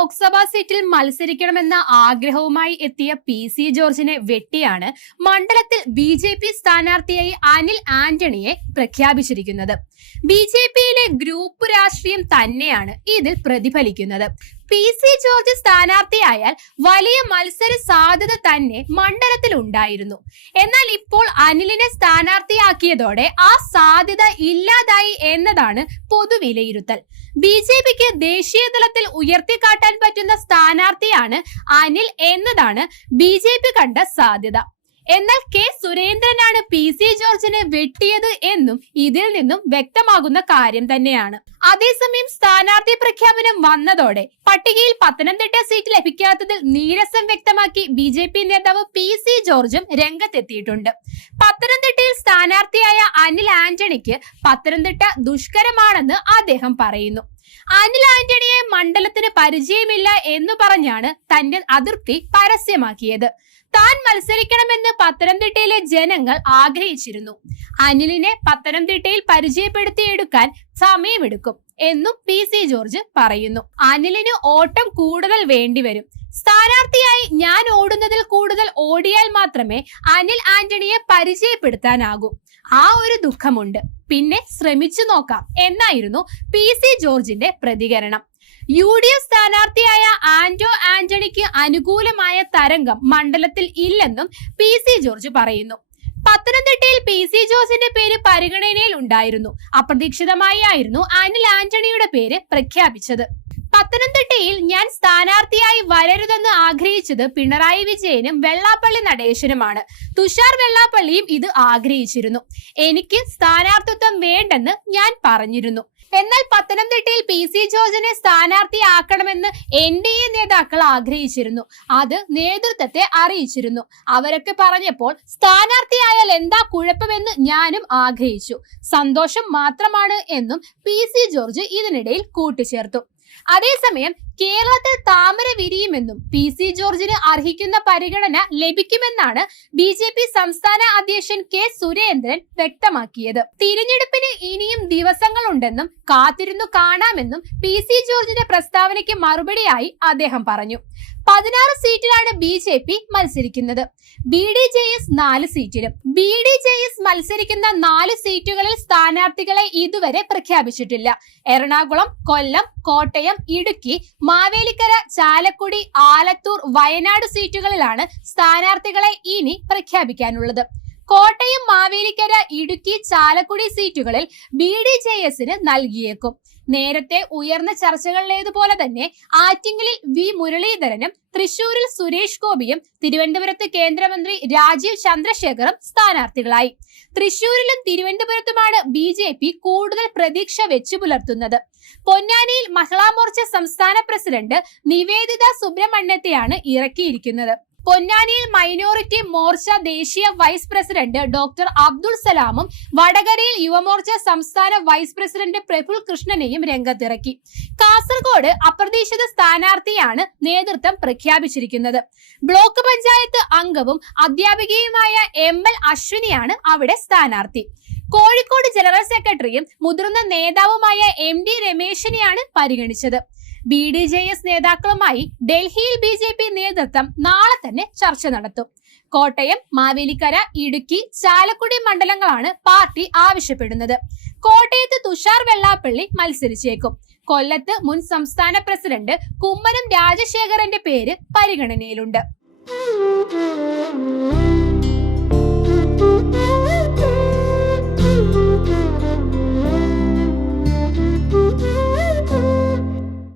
ലോക്സഭാ സീറ്റിൽ മത്സരിക്കണമെന്ന ആഗ്രഹവുമായി എത്തിയ P C ജോർജിനെ വെട്ടിയാണ് മണ്ഡലത്തിൽ ബി ജെ പി സ്ഥാനാർത്ഥിയായി അനിൽ ആന്റണിയെ പ്രഖ്യാപിച്ചിരിക്കുന്നത്. ബി ജെ പിയിലെ ഗ്രൂപ്പ് രാഷ്ട്രീയം തന്നെയാണ് ഇതിൽ പ്രതിഫലിക്കുന്നത്. പി സി ജോർജ് സ്ഥാനാർത്ഥിയായാൽ വലിയ മത്സര സാധ്യത തന്നെ മണ്ഡലത്തിൽ ഉണ്ടായിരുന്നു എന്നാൽ ഇപ്പോൾ അനിലിനെ സ്ഥാനാർത്ഥിയാക്കിയതോടെ ആ സാധ്യത ഇല്ലാതായി എന്നതാണ് പൊതുവിലയിരുത്തൽ. ബി ജെ പിക്ക് ദേശീയ തലത്തിൽ ഉയർത്തിക്കാട്ടാൻ പറ്റുന്ന സ്ഥാനാർത്ഥിയാണ് അനിൽ എന്നതാണ് ബി ജെ പി കണ്ട സാധ്യത. എന്നാൽ കെ സുരേന്ദ്രനാണ് പി സി ജോർജിനെ വെട്ടിയത് എന്നും ഇതിൽ നിന്നും വ്യക്തമാകുന്ന കാര്യം തന്നെയാണ്. അതേസമയം സ്ഥാനാർത്ഥി പ്രഖ്യാപനം വന്നതോടെ പട്ടികയിൽ പത്തനംതിട്ട സീറ്റ് ലഭിക്കാത്തതിൽ നീരസം വ്യക്തമാക്കി ബി ജെ പി നേതാവ് പി സി ജോർജും രംഗത്തെത്തിയിട്ടുണ്ട്. പത്തനംതിട്ടയിൽ സ്ഥാനാർത്ഥിയായ അനിൽ ആന്റണിക്ക് പത്തനംതിട്ട ദുഷ്കരമാണെന്ന് അദ്ദേഹം പറയുന്നു. അനിൽ ആന്റണിയെ മണ്ഡലത്തിന് പരിചയമില്ല എന്ന് പറഞ്ഞാണ് തന്റെ അതിർത്തി പരസ്യമാക്കിയത്. താൻ മത്സരിക്കണമെന്ന് പത്തനംതിട്ടയിലെ ജനങ്ങൾ ആഗ്രഹിച്ചിരുന്നു. അനിലിനെ പത്തനംതിട്ടയിൽ പരിചയപ്പെടുത്തിയെടുക്കാൻ സമയമെടുക്കും എന്നും പി സി ജോർജ് പറയുന്നു. അനിലിന് ഓട്ടം കൂടുതൽ വേണ്ടിവരും സ്ഥാനാർത്ഥിയായി ഞാൻ ഓടുന്നതിൽ കൂടുതൽ ഓടിയാൽ മാത്രമേ അനിൽ ആന്റണിയെ പരിചയപ്പെടുത്താനാകൂ. ആ ഒരു ദുഃഖമുണ്ട്. പിന്നെ ശ്രമിച്ചു നോക്കാം. എന്നായിരുന്നു പി സി ജോർജിന്റെ പ്രതികരണം. യു ഡി എഫ് സ്ഥാനാർത്ഥിയായ ആന്റോ ആന്റണിക്ക് അനുകൂലമായ തരംഗം മണ്ഡലത്തിൽ ഇല്ലെന്നും പി സി ജോർജ് പറയുന്നു. പത്തനംതിട്ടയിൽ പി സി ജോസിന്റെ പേര് പരിഗണനയിൽ ഉണ്ടായിരുന്നു അപ്രതീക്ഷിതമായി ആയിരുന്നു അനിൽ ആന്റണിയുടെ പേര് പ്രഖ്യാപിച്ചത്. പത്തനംതിട്ടയിൽ ഞാൻ സ്ഥാനാർത്ഥിയായി വരരുതെന്ന് ആഗ്രഹിച്ചത് പിണറായി വിജയനും വെള്ളാപ്പള്ളി നടേശനുമാണ്. തുഷാർ വെള്ളാപ്പള്ളിയും ഇത് ആഗ്രഹിച്ചിരുന്നു. എനിക്ക് സ്ഥാനാർത്ഥിത്വം വേണ്ടെന്ന് ഞാൻ പറഞ്ഞിരുന്നു. എന്നാൽ പത്തനംതിട്ടയിൽ പി സി ജോർജിനെ സ്ഥാനാർത്ഥിയാക്കണമെന്ന് എൻ ഡി എ നേതാക്കൾ ആഗ്രഹിച്ചിരുന്നു. അത് നേതൃത്വത്തെ അറിയിച്ചിരുന്നു. അവരൊക്കെ പറഞ്ഞപ്പോൾ സ്ഥാനാർത്ഥിയായാൽ എന്താ കുഴപ്പമെന്ന് ഞാനും ആഗ്രഹിച്ചു. സന്തോഷം മാത്രമാണ് എന്നും പി സി ജോർജ് ഇതിനിടയിൽ കൂട്ടിച്ചേർത്തു. അതേസമയം കേരളത്തിൽ താമര വിരിയുമെന്നും പി സി ജോർജിന് അർഹിക്കുന്ന പരിഗണന ലഭിക്കുമെന്നാണ് ബി ജെ പി സംസ്ഥാന അധ്യക്ഷൻ കെ സുരേന്ദ്രൻ വ്യക്തമാക്കിയത്. തിരഞ്ഞെടുപ്പിന് ഇനിയും ദിവസങ്ങളുണ്ടെന്നും കാത്തിരുന്നു കാണാമെന്നും പി സി ജോർജിന്റെ പ്രസ്താവനയ്ക്ക് മറുപടിയായി അദ്ദേഹം പറഞ്ഞു. പതിനാറ് സീറ്റിലാണ് ബി ജെ പി മത്സരിക്കുന്നത്. ബി ഡി ജെ എസ് നാല് സീറ്റിലും ബി ഡി ജെ എസ് മത്സരിക്കുന്ന നാല് സീറ്റുകളിൽ സ്ഥാനാർത്ഥികളെ ഇതുവരെ പ്രഖ്യാപിച്ചിട്ടില്ല. എറണാകുളം കൊല്ലം കോട്ടയം ഇടുക്കി മാവേലിക്കര ചാലക്കുടി ആലത്തൂർ വയനാട് സീറ്റുകളിലാണ് സ്ഥാനാർത്ഥികളെ ഇനി പ്രഖ്യാപിക്കാനുള്ളത്. കോട്ടയം മാവേലിക്കര ഇടുക്കി ചാലക്കുടി സീറ്റുകളിൽ ബി ഡി ജെ എസിന് നൽകിയേക്കും. നേരത്തെ ഉയർന്ന ചർച്ചകളിലേതുപോലെ തന്നെ ആറ്റിങ്ങലിൽ വി മുരളീധരനും തൃശൂരിൽ സുരേഷ് ഗോപിയും തിരുവനന്തപുരത്ത് കേന്ദ്രമന്ത്രി രാജീവ് ചന്ദ്രശേഖറും സ്ഥാനാർത്ഥികളായി. തൃശൂരിലും തിരുവനന്തപുരത്തുമാണ് ബി ജെ പി കൂടുതൽ പ്രതീക്ഷ വെച്ചു പുലർത്തുന്നത്. പൊന്നാനിയിൽ മഹിളാ മോർച്ച സംസ്ഥാന പ്രസിഡന്റ് നിവേദിത സുബ്രഹ്മണ്യത്തെയാണ് ഇറക്കിയിരിക്കുന്നത്. പൊന്നാനിയിൽ മൈനോറിറ്റി മോർച്ച ദേശീയ വൈസ് പ്രസിഡന്റ് ഡോക്ടർ അബ്ദുൾ സലാമും വടകരയിൽ യുവമോർച്ച സംസ്ഥാന വൈസ് പ്രസിഡന്റ് പ്രഫുൽ കൃഷ്ണനെയും രംഗത്തിറക്കി. കാസർഗോഡ് അപ്രതീക്ഷിത സ്ഥാനാർത്ഥിയാണ് നേതൃത്വം പ്രഖ്യാപിച്ചിരിക്കുന്നത്. ബ്ലോക്ക് പഞ്ചായത്ത് അംഗവും അധ്യാപികയുമായ എം എൽ അശ്വിനിയാണ് അവിടെ സ്ഥാനാർത്ഥി. കോഴിക്കോട് ജനറൽ സെക്രട്ടറിയും മുതിർന്ന നേതാവുമായ എം ഡി രമേശിനെയാണ് പരിഗണിച്ചത്. ബി ഡി ജെ എസ് നേതാക്കളുമായി ഡൽഹിയിൽ ബി ജെ പി നേതൃത്വം നാളെ തന്നെ ചർച്ച നടത്തും. കോട്ടയം മാവേലിക്കര ഇടുക്കി ചാലക്കുടി മണ്ഡലങ്ങളാണ് പാർട്ടി ആവശ്യപ്പെടുന്നത്. കോട്ടയത്ത് തുഷാർ വെള്ളാപ്പള്ളി മത്സരിച്ചേക്കും. കൊല്ലത്ത് മുൻ സംസ്ഥാന പ്രസിഡന്റ് കുമ്മനം രാജശേഖരന്റെ പേര് പരിഗണനയിലുണ്ട്.